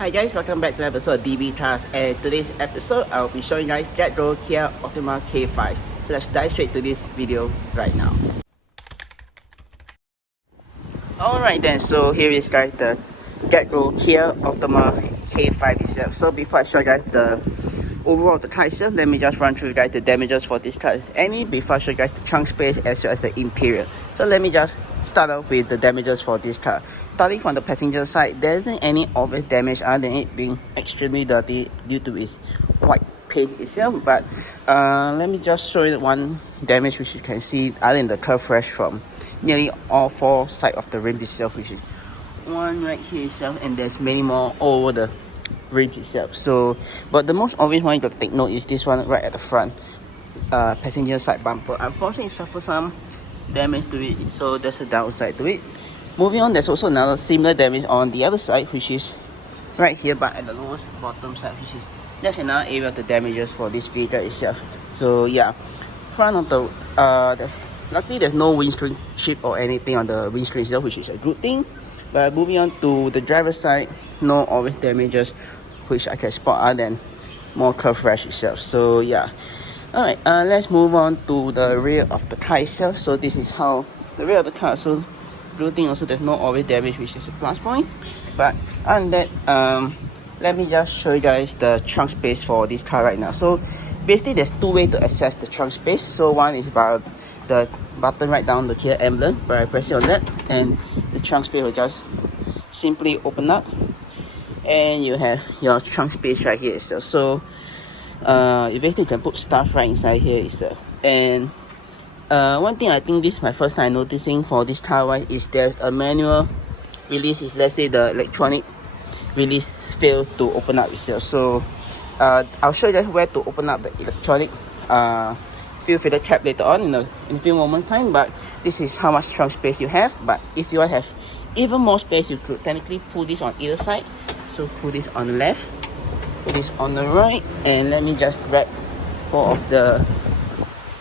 Hi guys, welcome back to episode of DB Cars, and today's episode I'll be showing you guys GetGo Kia Optima K5. So let's dive straight to this video right now. Alright then, so here is guys the GetGo Kia Optima K5 itself. So before I show you guys the overall of the car itself, let me just run through you guys the damages for this car is any before I show you guys the trunk space as well as the interior. So let me just start off with the damages for this car. Starting from the passenger side, there isn't any obvious damage other than it being extremely dirty due to its white paint itself. But let me just show you one damage which you can see other than the curve rash from nearly all four sides of the rim itself, which is one right here itself, and there's many more all over the rim itself. So, but the most obvious one you got to take note is this one right at the front, passenger side bumper. Unfortunately, it suffers some damage to it, so there's a downside to it. Moving on, there's also another similar damage on the other side, which is right here, but at the lowest bottom side, which is that's another area of the damages for this vehicle itself. So yeah, front of the luckily there's no windscreen chip or anything on the windscreen itself, which is a good thing. But moving on to the driver's side, no obvious damages which I can spot other than more curve rash itself. So yeah, all right, let's move on to the rear of the car itself. So this is how the rear of the car. So blue thing also, there's no obvious damage, which is a plus point. But on that, let me just show you guys the trunk space for this car right now. So basically there's two ways to access the trunk space. So one is by the button right down the Kia emblem, where I press it on that and the trunk space will just simply open up and you have your trunk space right here itself. So you basically can put stuff right inside here itself. And one thing I think this is my first time noticing for this car, right, is there's a manual release if let's say the electronic release fails to open up itself. So I'll show you guys where to open up the electronic fuel filter cap later on in a few moments time. But this is how much trunk space you have. But if you want to have even more space, you could technically pull this on either side. So pull this on the left, put this on the right, and let me just grab hold of the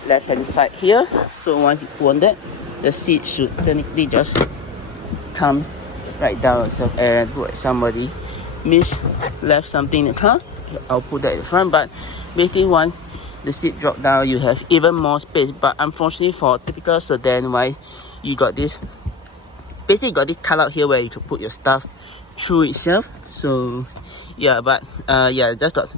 left hand side here. So once you pull on that, the seat should technically just come right down. So and somebody left something in the car, I'll put that in front. But basically once the seat drop down, you have even more space. But unfortunately for typical sedan, why you got this, basically you got this cutout here where you can put your stuff through itself. So yeah, but yeah, that's what,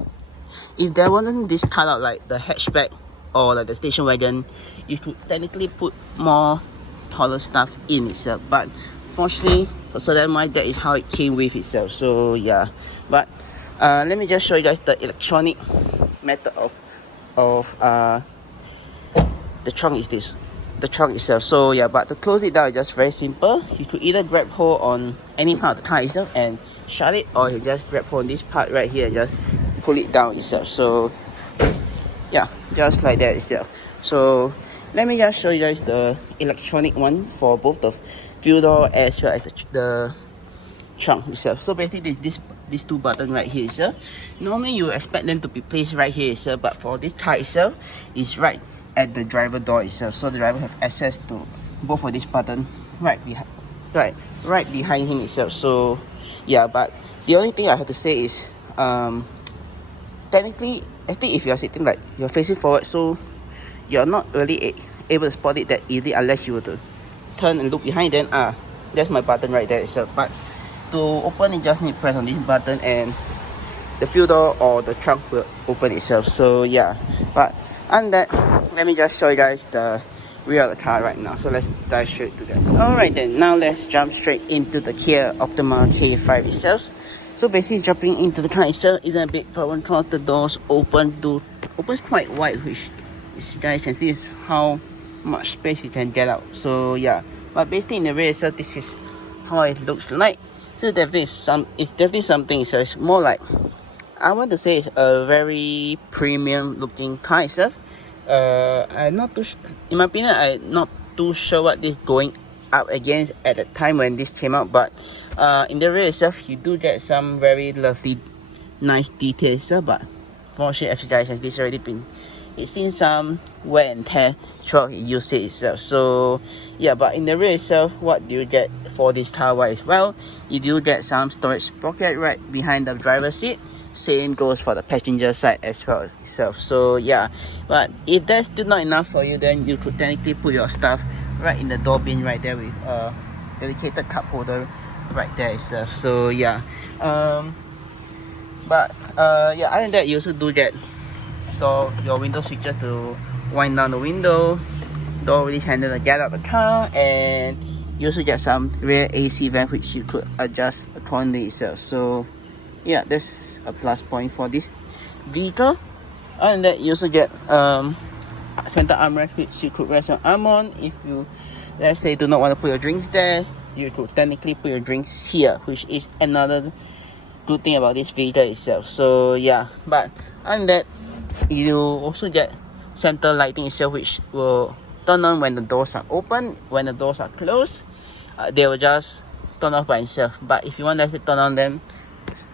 if there wasn't this cutout like the hatchback or like the station wagon, you could technically put more taller stuff in itself. But fortunately for sedan, that is how it came with itself. So yeah, but let me just show you guys the electronic method of the trunk is this, the trunk itself. So yeah, but to close it down is just very simple. You could either grab hold on any part of the car itself and shut it, or you just grab hold on this part right here and just pull it down itself. So yeah, just like that itself. So let me just show you guys the electronic one for both the fuel door as well as the trunk itself. So basically these two buttons right here itself, normally you expect them to be placed right here itself, but for this car itself, it's right at the driver door itself. So the driver have access to both of these buttons right behind him itself. So yeah, but the only thing I have to say is technically, I think if you are sitting like you're facing forward, so you're not really able to spot it that easily unless you were to turn and look behind. Then that's my button right there itself. But to open it, just need to press on this button and the fuel door or the trunk will open itself. So yeah, but on that, let me just show you guys the rear of the car right now. So let's dive straight to that. Alright then, now let's jump straight into the Kia Optima K5 itself. So basically jumping into the car itself isn't a big problem because the doors opens quite wide, which you guys can see is how much space you can get out. So yeah, but basically in the rear itself, this is how it looks like. So it's definitely something. So it's more like, I want to say it's a very premium looking car itself. I'm not too, in my opinion, I'm not too sure what this going up against at the time when this came out. But in the rear itself, you do get some very lovely, nice details. But fortunately, as you guys, has this already been it's seen some wear and tear throughout usage itself. So yeah, but in the rear itself, what do you get for this car wise? Well, you do get some storage pocket right behind the driver's seat. Same goes for the passenger side as well itself. So yeah, but if that's still not enough for you, then you could technically put your stuff right in the door bin right there with a dedicated cup holder right there itself. So yeah, but yeah, other than that, you also do get your window switcher to wind down the window, door release handle to get out the car, and you also get some rear AC vent which you could adjust accordingly itself. So yeah, that's a plus point for this vehicle. Other than that, you also get center armrest which you could rest your arm on. If you, let's say, do not want to put your drinks there, you could technically put your drinks here, which is another good thing about this vehicle itself. So yeah, but other than that, you also get center lighting itself, which will turn on when the doors are open. When the doors are closed, they will just turn off by itself. But if you want to turn on them,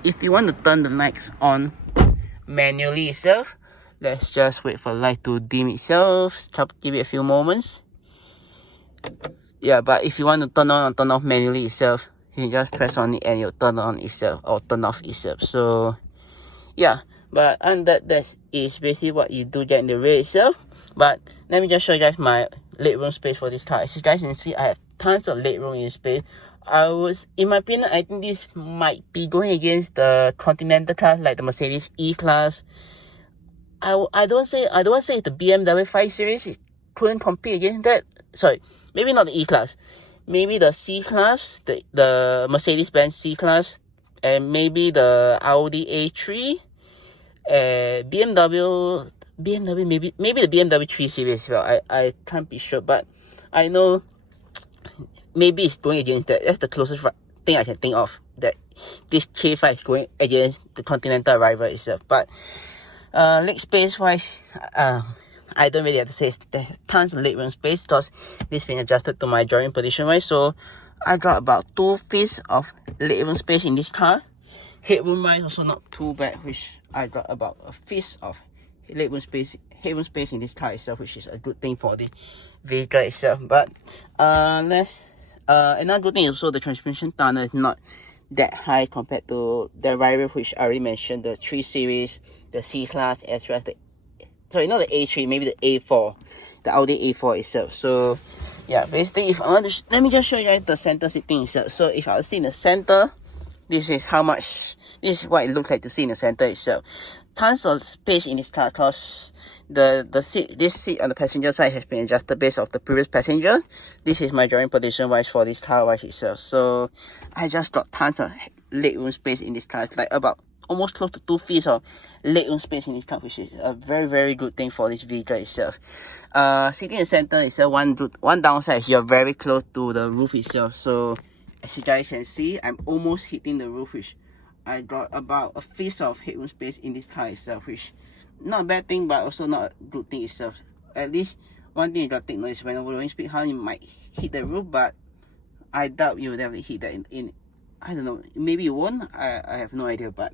if you want to turn the lights on manually itself, let's just wait for the light to dim itself. Give it a few moments. Yeah, but if you want to turn on or turn off manually itself, you can just press on it and it'll turn on itself or turn off itself. So yeah, but that is basically what you do get in the rear itself. But let me just show you guys my legroom space for this car. As you guys can see, I have tons of legroom in space. In my opinion, I think this might be going against the Continental class, like the Mercedes E-Class. I don't say the BMW 5 Series it couldn't compete against that. Sorry, maybe not the E-Class. Maybe the C-Class, the Mercedes-Benz C-Class, and maybe the Audi A3, BMW, maybe the BMW 3 Series as well. I can't be sure, but I know maybe it's going against that. That's the closest thing I can think of, that this K5 is going against the Continental rival itself. But leg space wise, I don't really have to say there's tons of legroom space because this been adjusted to my joint position wise. So I got about 2 feet of legroom space in this car. Headroom wise also not too bad, which I got about a feet of headroom space in this car itself, which is a good thing for the vehicle itself. But another good thing is also the transmission tunnel is not that high compared to the rival, which I already mentioned, the 3 Series, the C-Class, as well as not the A3, maybe the A4, the Audi A4 itself. So yeah, basically, if I want to, let me just show you guys the center seating itself. So if I was in the center, this is what it looks like to see in the center itself. Tons of space in this car because this seat on the passenger side has been adjusted based off the previous passenger. This is my joint position wise for this car wise itself. So I just got tons of legroom space in this car. It's like about almost close to 2 feet of legroom space in this car, which is a very, very good thing for this vehicle itself. Sitting in the center is one downside is you're very close to the roof itself. So as you guys can see, I'm almost hitting the roof, which I got about a feet of headroom space in this car itself, which not a bad thing, but also not a good thing itself. At least one thing you got to take note is when overloading speed, how you might hit the roof, but I doubt you will definitely hit that in I don't know, maybe you won't. I have no idea, but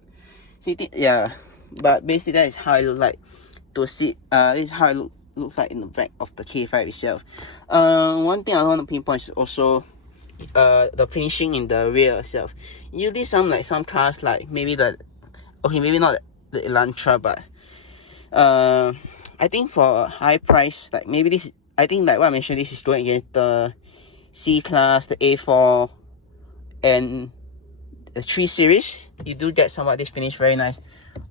yeah. But basically that is how it looks like to sit. This is how it looks like in the back of the K5 itself. One thing I want to pinpoint is also the finishing in the rear itself. Usually some cars, like maybe maybe not the Elantra, but I think for a high price, like maybe this, I think like what I mentioned, this is going against the C-Class, the A4, and the 3 Series. You do get some of this finish, very nice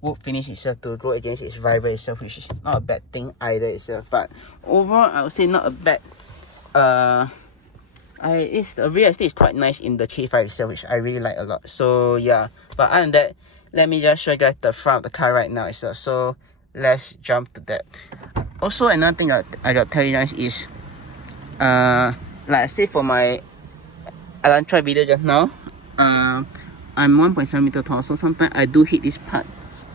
wood finish itself to go against its rival itself, which is not a bad thing either itself. But overall, I would say not a bad. The rear estate is quite nice in the K5 itself, which I really like a lot. So yeah, but other than that, let me just show you guys the front of the car right now itself. So let's jump to that. Also, another thing I got to tell you guys is, like I said for my Elantra video just now, I'm 1.7 meter tall, so sometimes I do hit this part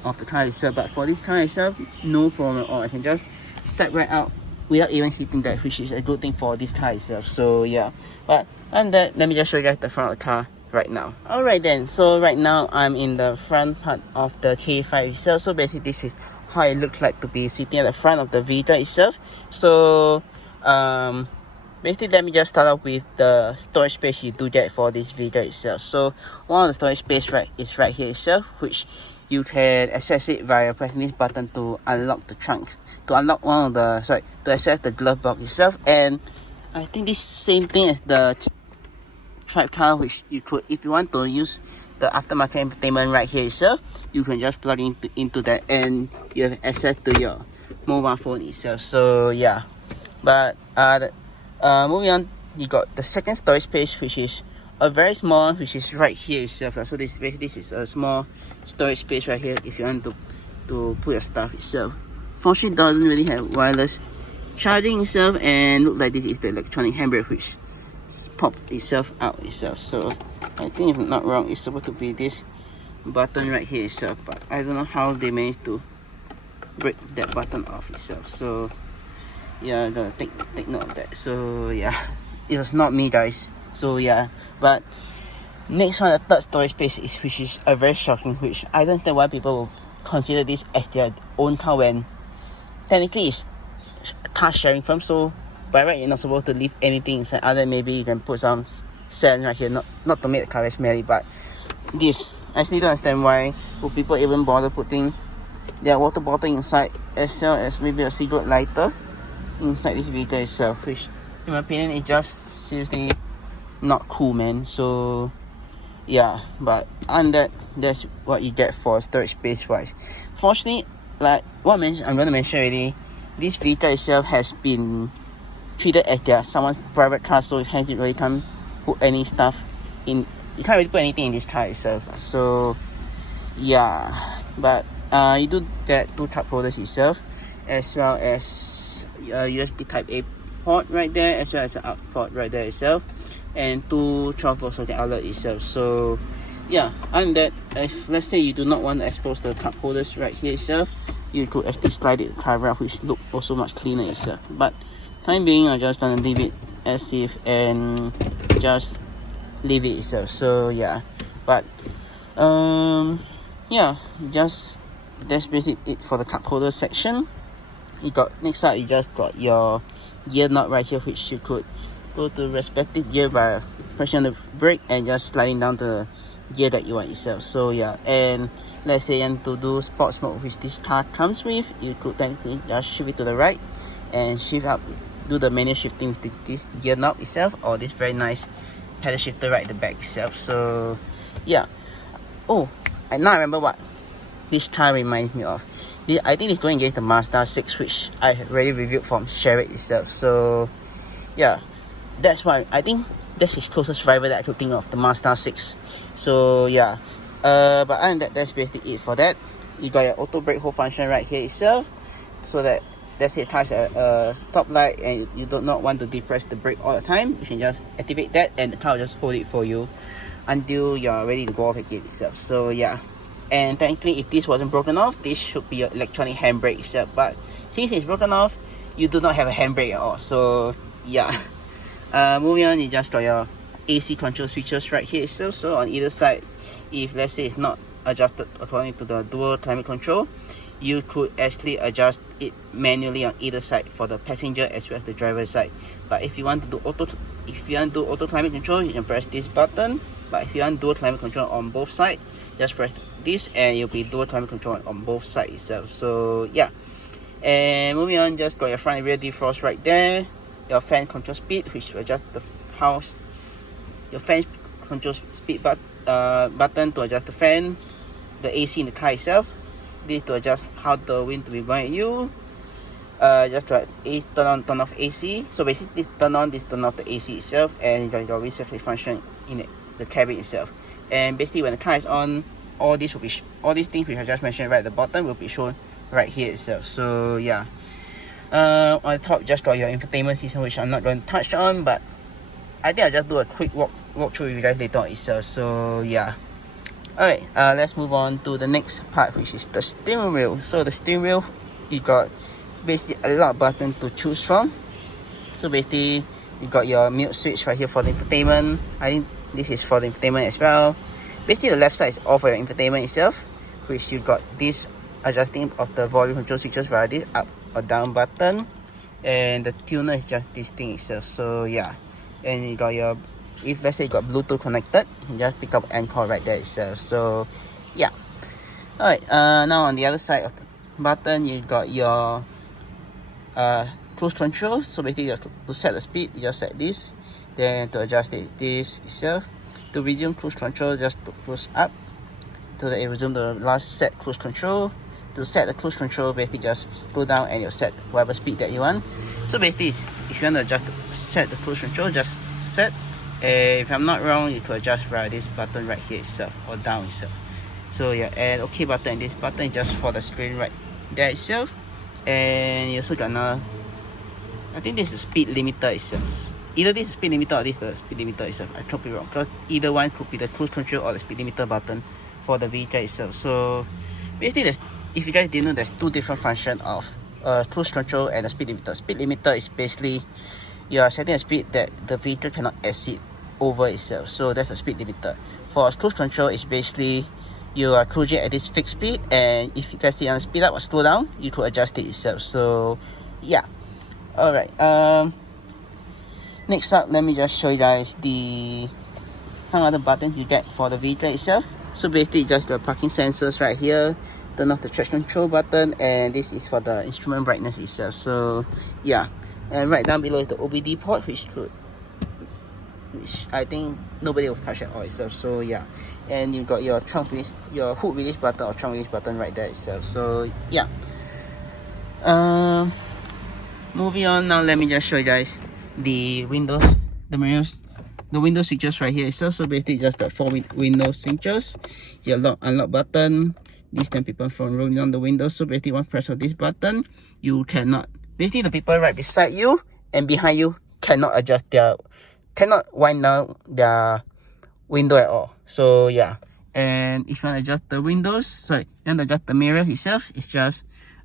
of the car itself. But for this car itself, no problem at all. I can just step right out without even hitting that, which is a good thing for this car itself. So yeah, but and that, let me just show you guys the front of the car right now. Alright then, so right now I'm in the front part of the K5 itself. So basically this is how it looks like to be sitting at the front of the vehicle itself. So basically, let me just start off with the storage space you do get for this vehicle itself. So one of the storage space is right here itself, which you can access it via pressing this button to unlock the trunk, to unlock to access the glove box itself. And I think this same thing as the trike car, which you could, if you want to use the aftermarket entertainment right here itself, you can just plug into that and you have access to your mobile phone itself. So yeah, but moving on, you got the second storage space, which is a very small, which is right here itself. So this is a small storage space right here if you want to put your stuff itself. Fortunately, it doesn't really have wireless charging itself, and look like this is the electronic handbrake, which pop itself out itself. So I think if I'm not wrong, it's supposed to be this button right here itself, but I don't know how they managed to break that button off itself. So yeah, I gotta take note of that. So yeah, it was not me, guys. So yeah, but next one, the third storage space which is a very shocking, which I don't understand why people will consider this as their own car when technically it's car sharing firm. So by right, you're not supposed to leave anything inside, other than maybe you can put some sand right here, not to make the car very smelly. But this, I still don't understand why would people even bother putting their water bottle inside, as well as maybe a cigarette lighter inside this vehicle itself, which in my opinion is just seriously not cool, man. So yeah, but on that, that's what you get for storage space wise. Fortunately, like what I'm going to mention already, this vehicle itself has been treated as someone's private car, so it hasn't really can't put any stuff in. You can't really put anything in this car itself. So yeah, but you do get two cup holders itself, as well as a USB Type A port right there, as well as an out port right there itself, and two 12-volt socket outlet itself. So yeah, and that, if let's say you do not want to expose the cup holders right here itself, you could actually slide it cover out, which look also much cleaner itself. But time being, I'm just gonna leave it as if and just leave it itself. So yeah, but yeah, just that's basically it for the cup holder section. You got next up, you just got your gear knob right here, which you could go to respective gear by pressing on the brake and just sliding down the gear that you want itself. So yeah, and let's say you want to do sports mode, which this car comes with, you could technically just shift it to the right and shift up, do the manual shifting with this gear knob itself, or this very nice pedal shifter right at the back itself. So yeah. Oh, and now I remember what this car reminds me of. I think it's going against the Mazda 6, which I already reviewed from Sherritt itself. So yeah, that's why I think that's his closest rival that I could think of, the Mazda 6. So yeah, but other than that, that's basically it for that. You got your auto brake hold function right here itself, so that let's say it touches a stop light and you do not want to depress the brake all the time, you can just activate that and the car will just hold it for you until you're ready to go off again itself. So yeah, and technically if this wasn't broken off, this should be your electronic handbrake itself, but since it's broken off, you do not have a handbrake at all. So yeah, moving on, you just got your AC control switches right here itself. So on either side, if let's say it's not adjusted according to the dual climate control, you could actually adjust it manually on either side for the passenger as well as the driver's side. But if you want to do auto climate control, you can press this button. But if you want dual climate control on both sides, just press this and you'll be dual climate control on both sides itself. So yeah, and moving on, just got your front and rear defrost right there, your fan control speed, which will adjust your fan control speed button to adjust the fan, the AC in the car itself, this to adjust how the wind to be blowing at you, just to turn on, turn off AC. So basically this turn on, this turn off the AC itself, and you got your reset function in the cabin itself. And basically when the car is on, all these things which I just mentioned right at the bottom will be shown right here itself. So yeah, on the top just got your infotainment system, which I'm not going to touch on, but I think I'll just do a quick walk through with you guys later on itself. So yeah, alright, let's move on to the next part, which is the steering wheel. So the steering wheel, you got basically a lot of buttons to choose from. So basically you got your mute switch right here for the infotainment. I think this is for the infotainment as well. Basically the left side is all for your infotainment itself, which you got this adjusting of the volume control switches via this up or down button, and the tuner is just this thing itself. So yeah, and you got your, if let's say you got Bluetooth connected, you just pick up Anchor right there itself. So yeah. Alright, now on the other side of the button, you got your cruise control. So basically to set the speed, you just set this. Then to adjust this itself. To resume cruise control, just to cruise up. To resume the last set cruise control. To set the cruise control, basically just scroll down and you'll set whatever speed that you want. So basically, if you want to adjust set the cruise control, just set. If I'm not wrong, you could adjust via this button right here itself, or down itself. So yeah, and OK button, this button is just for the screen right there itself. And you also got another, I think this is speed limiter itself. Either this is speed limiter or this is the speed limiter itself. I could be wrong, because either one could be the cruise control or the speed limiter button for the vehicle itself. So basically, if you guys didn't know, there's two different functions of cruise control and the speed limiter. Speed limiter is basically you are setting a speed that the vehicle cannot exceed over itself. So that's a speed limiter. For cruise control, it's basically you are cruising at this fixed speed, and if you guys see on speed up or slow down, you could adjust it itself. So yeah. Alright, next up, let me just show you guys some other buttons you get for the vehicle itself. So basically just the parking sensors right here, turn off the traction control button, and this is for the instrument brightness itself. So yeah, and right down below is the OBD port, which I think nobody will touch at all itself. So yeah, and you got your trunk release, your hood release button or trunk release button right there itself. So yeah. Moving on now, let me just show you guys the windows, the mirrors, the window switches right here itself. So basically just got 4 window switches. Your lock unlock button, this time people from rolling down the window. So basically one press of this button, you cannot, basically the people right beside you and behind you cannot wind down their window at all. So yeah, and if you want to adjust the windows, sorry, you want to adjust the mirrors itself, it's just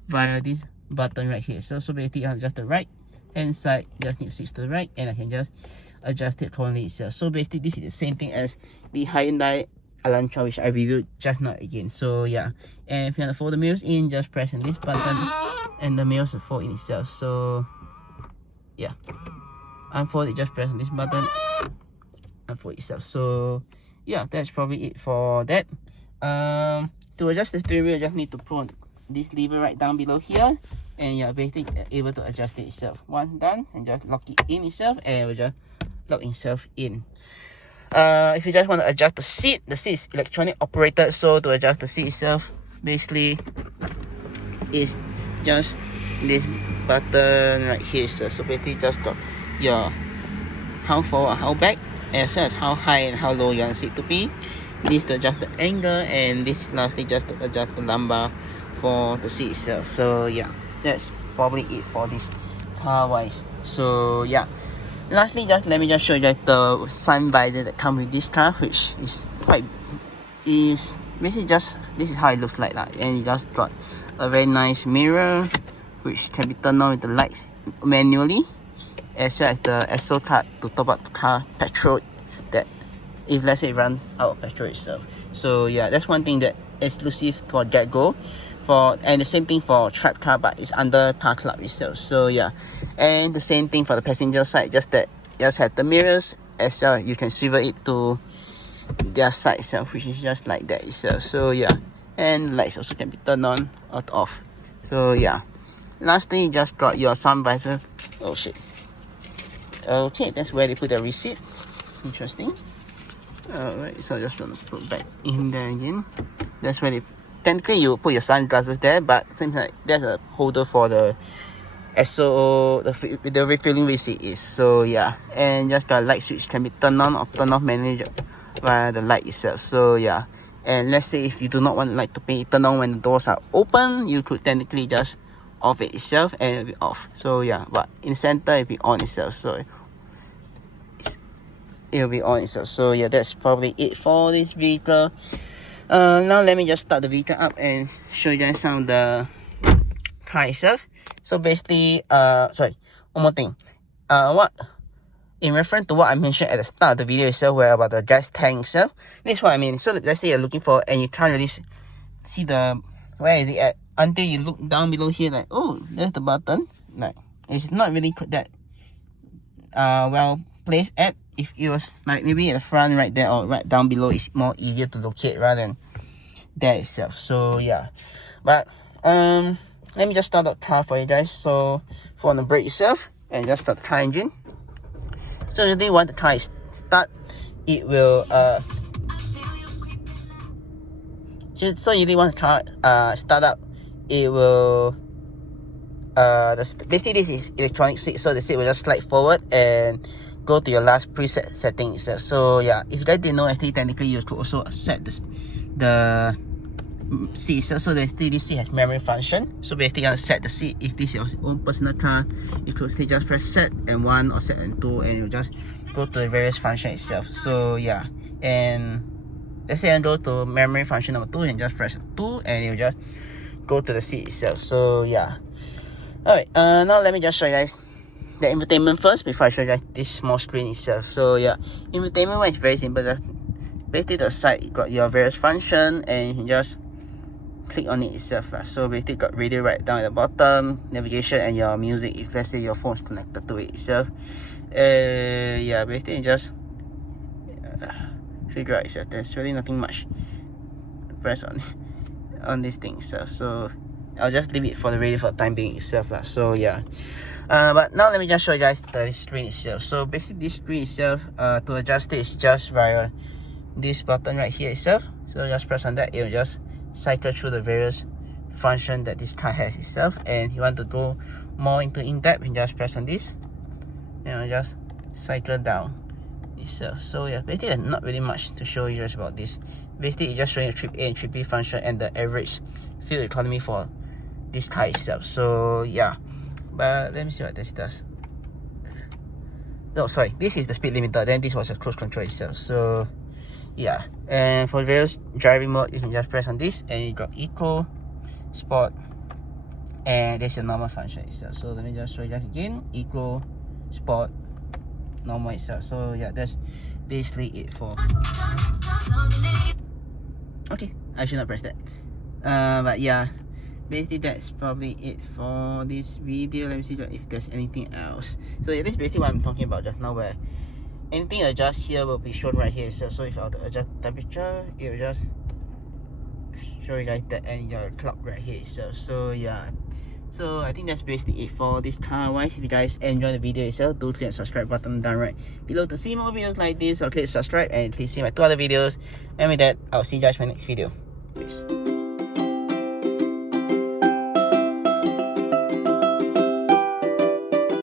via this button right here. So basically I'll adjust the right hand side, just need to switch to the right, and I can just adjust it accordingly itself. So basically this is the same thing as the Hyundai Elantra, which I reviewed just now again. So yeah, and if you want to fold the mirrors in, just press on this button and the mirrors will fold in itself. So yeah, unfold it, just press on this button, unfold itself. So yeah, that's probably it for that. To adjust the steering wheel, you just need to pull on this lever right down below here, and you're basically able to adjust it itself. Once done, and just lock it in itself, and it will just lock itself in. If you just want to adjust the seat is electronic operated. So to adjust the seat itself, basically is just this button right here. So basically just got your how forward, how back, as well as how high and how low you want the seat to be. This to adjust the angle, and this lastly just to adjust the lumbar for the seat itself. So yeah, that's probably it for this car wise. So yeah, lastly, just let me just show you guys the sun visor that comes with this car, which is basically just, this is how it looks like, and you just got a very nice mirror which can be turned on with the lights manually, as well as the SO card to top up the car petrol, that if let's say it run out of petrol itself. So yeah, that's one thing that exclusive for GetGo. And the same thing for Trap Car, but it's under Car Club itself. So yeah, and the same thing for the passenger side, just have the mirrors as well. You can swivel it to their side itself, which is just like that itself. So yeah, and lights also can be turned on or off. So yeah, lastly, just got your sun visor. Oh shit. Okay, that's where they put the receipt. Interesting. Alright, so just gonna put back in there again. That's where they, technically you put your sunglasses there, but seems like there's a holder for the SO, the refilling receipt is. So yeah, and just got a light switch can be turned on or turned off manually via the light itself. So yeah, and let's say if you do not want the light to be turned on when the doors are open, you could technically just off it itself and it'll be off. So yeah, but in the center it'll be on itself. So it'll be on itself. So yeah, that's probably it for this vehicle. Now let me just start the vehicle up and show you guys some of the car itself. So basically, sorry, one more thing. In reference to what I mentioned at the start of the video itself, where about the gas tank itself, this is what I mean. So let's say you're looking for, and you can't really see where is it at until you look down below here, like, oh, there's the button. Like, it's not really that well placed at. If it was like maybe at the front right there or right down below, it's more easier to locate rather than that itself. So yeah, but let me just start the car for you guys. So for the brake itself, and just start the car engine. So usually when the car is start, it will so usually when the car start up, it will basically this is electronic seat, so the seat will just slide forward and go to your last preset setting itself. So yeah, if you guys didn't know, actually technically you could also set the seat itself. So basically this seat has memory function. So basically you want to set the seat. If this is your own personal car, you could just press set and 1 or set and 2, and you just go to the various function itself. So yeah, and let's say I go to memory function number 2 and just press 2, and you just go to the seat itself. So yeah. Alright, now let me just show you guys the infotainment first before I show you guys this small screen itself. So yeah, infotainment one is very simple. Just basically the side, you got your various function, and you can just click on it itself. So basically got radio right down at the bottom, navigation, and your music if let's say your phone's connected to it itself. Yeah, basically just figure out itself. There's really nothing much to press on this thing itself. So I'll just leave it for the radio for the time being itself. So yeah, but now let me just show you guys the screen itself. So basically this screen itself, to adjust it is just via this button right here itself. So just press on that, it will just cycle through the various function that this car has itself. And if you want to go more into in-depth, you just press on this, and just cycle down itself. So yeah, basically there's not really much to show you guys about this. Basically it's just showing the trip A and trip B function and the average fuel economy for this car itself. So yeah, but let me see what this does. No, sorry, this is the speed limiter, then this was a cruise control itself. So yeah, and for various driving mode, you can just press on this, and you got eco, sport, and there's your normal function itself. So let me just show you guys again: eco, sport, normal itself. So yeah, that's basically it for. Okay, I should not press that. But yeah, basically that's probably it for this video. Let me see if there's anything else. So yeah, this is basically what I'm talking about just now, where anything adjust here will be shown right here. So if I were to adjust temperature, it will just show you guys that, and your clock right here itself. So yeah, so I think that's basically it for this car wise. If you guys enjoy the video itself, do click the subscribe button down right below to see more videos like this, or click subscribe and please see my 2 other videos. And with that, I'll see you guys in my next video. Peace.